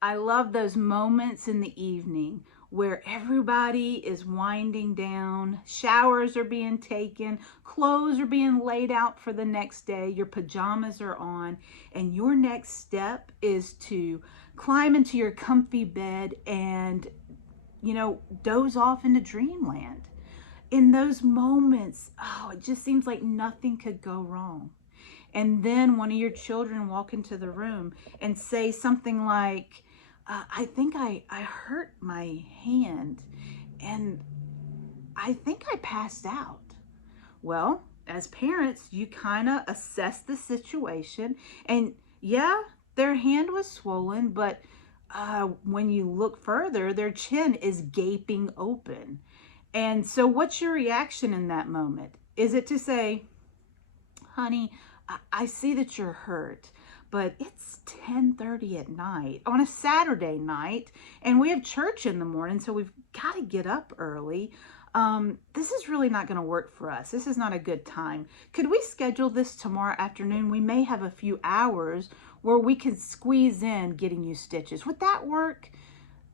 I love those moments in the evening where everybody is winding down, showers are being taken, clothes are being laid out for the next day, your pajamas are on, and your next step is to climb into your comfy bed and, doze off into dreamland. In those moments, oh, it just seems like nothing could go wrong. And then one of your children walk into the room and say something like, I think I hurt my hand and I think I passed out. Well, as parents, you kind of assess the situation, and yeah, their hand was swollen, but when you look further, their chin is gaping open. And so, what's your reaction in that moment? Is it to say, honey, I see that you're hurt, but it's 10:30 at night on a Saturday night, and we have church in the morning, so we've got to get up early. This is really not going to work for us. This is not a good time. Could we schedule this tomorrow afternoon? We may have a few hours where we can squeeze in getting you stitches. Would that work?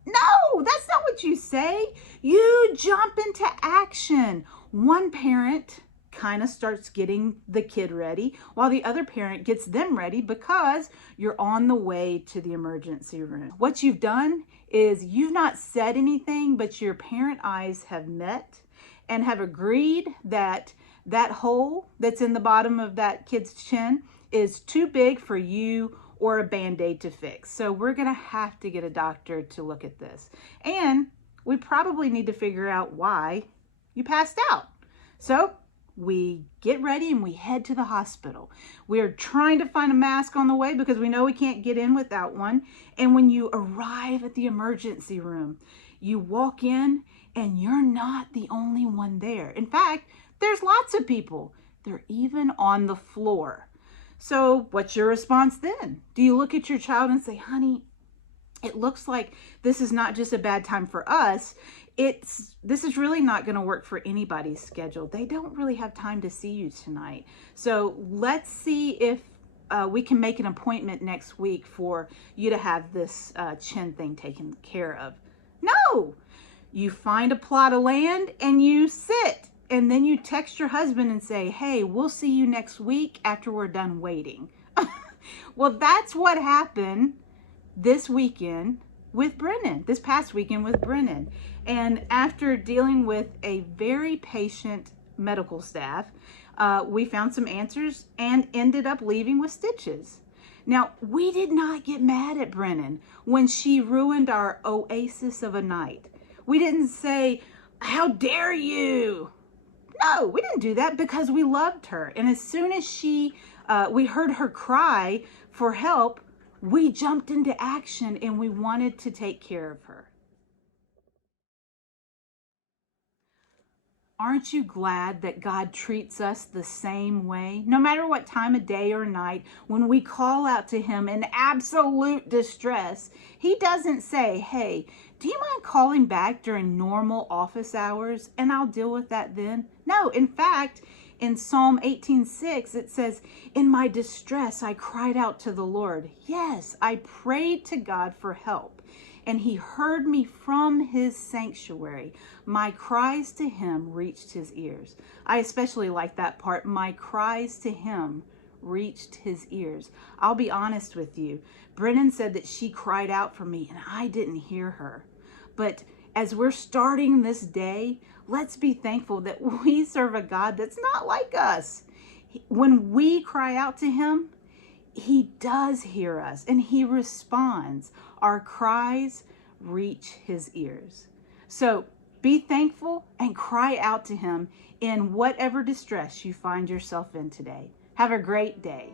No, that's not what you say. You jump into action. One parent kind of starts getting the kid ready while the other parent gets them ready because you're on the way to the emergency room. What you've done is you've not said anything, but your parent eyes have met and have agreed that that hole that's in the bottom of that kid's chin is too big for you or a Band-Aid to fix. So we're going to have to get a doctor to look at this. And we probably need to figure out why you passed out. So we get ready and we head to the hospital. We're trying to find a mask on the way because we know we can't get in without one. And when you arrive at the emergency room, you walk in and you're not the only one there. In fact, there's lots of people. They're even on the floor. So what's your response then? Do you look at your child and say, honey, it looks like this is not just a bad time for us. This is really not going to work for anybody's schedule. They don't really have time to see you tonight. So let's see if we can make an appointment next week for you to have this chin thing taken care of. No, you find a plot of land and you sit. And then you text your husband and say, hey, we'll see you next week after we're done waiting. Well, that's what happened this weekend with Brennan, this past weekend with Brennan. And after dealing with a very patient medical staff, we found some answers and ended up leaving with stitches. Now, we did not get mad at Brennan when she ruined our oasis of a night. We didn't say, how dare you? No, we didn't do that because we loved her. And as soon as we heard her cry for help, we jumped into action and we wanted to take care of her. Aren't you glad that God treats us the same way? No matter what time of day or night, when we call out to Him in absolute distress, He doesn't say, hey, do you mind calling back during normal office hours and I'll deal with that then? No, in fact, in Psalm 18:6, it says, in my distress, I cried out to the Lord. Yes, I prayed to God for help, and He heard me from His sanctuary. My cries to Him reached His ears. I especially like that part. My cries to Him reached His ears. I'll be honest with you. Brennan said that she cried out for me, and I didn't hear her. But as we're starting this day, let's be thankful that we serve a God that's not like us. When we cry out to Him, He does hear us and He responds. Our cries reach His ears. So be thankful and cry out to Him in whatever distress you find yourself in today. Have a great day.